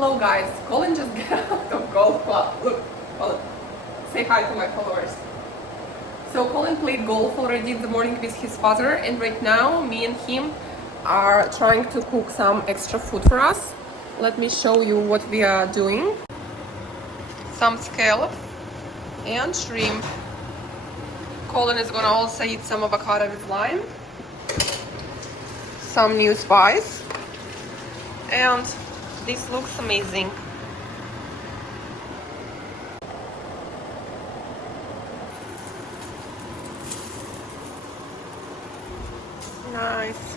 Hello guys, Colin just got out of golf club. Look, Colin, say hi to my followers. So Colin played golf already in the morning with his father, and right now me and him are trying to cook some extra food for us. Let me show you what we are doing. Some scallops and shrimp. Colin is gonna also eat some avocado with lime, some new spice, and this looks amazing. Nice.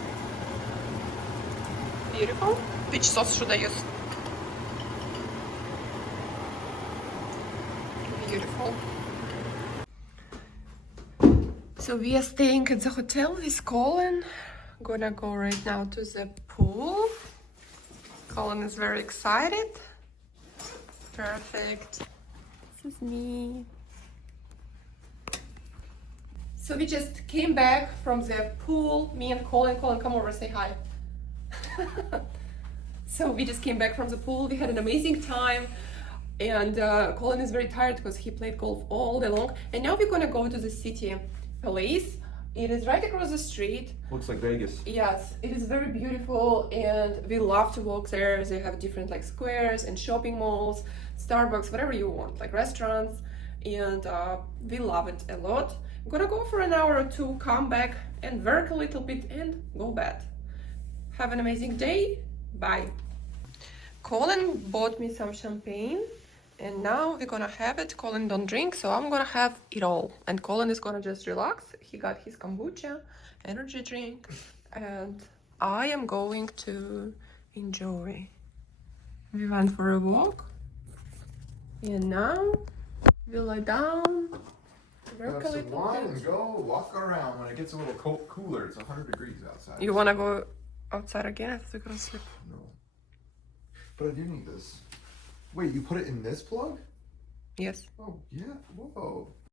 Beautiful. Which sauce should I use? Beautiful. So we are staying at the hotel with Colin. Gonna go right now to the pool. Colin is very excited. Perfect. This is me. So we just came back from the pool. Me and Colin. Colin, come over, say hi. So we just came back from the pool. We had an amazing time. And Colin is very tired because he played golf all day long. And now we're gonna go to the city palace. It is right across the street. Looks like Vegas. Yes, it is very beautiful and we love to walk there. They have different like squares and shopping malls, Starbucks, whatever you want, like restaurants. And we love it a lot. I'm gonna go for an hour or two, come back and work a little bit and go bed. Have an amazing day. Bye. Colin bought me some champagne. And now we're gonna have it. Colin don't drink, so I'm gonna have it all. And Colin is gonna just relax. He got his kombucha, energy drink, and I am going to enjoy. We went for a walk, and now we lie down, work Have a some little wine bit. and go walk around. When it gets a little cooler, it's 100 degrees outside. You wanna go outside again after you go to sleep? No. But I do need this. Wait, you put it in this plug? Yes. Oh, yeah. Whoa.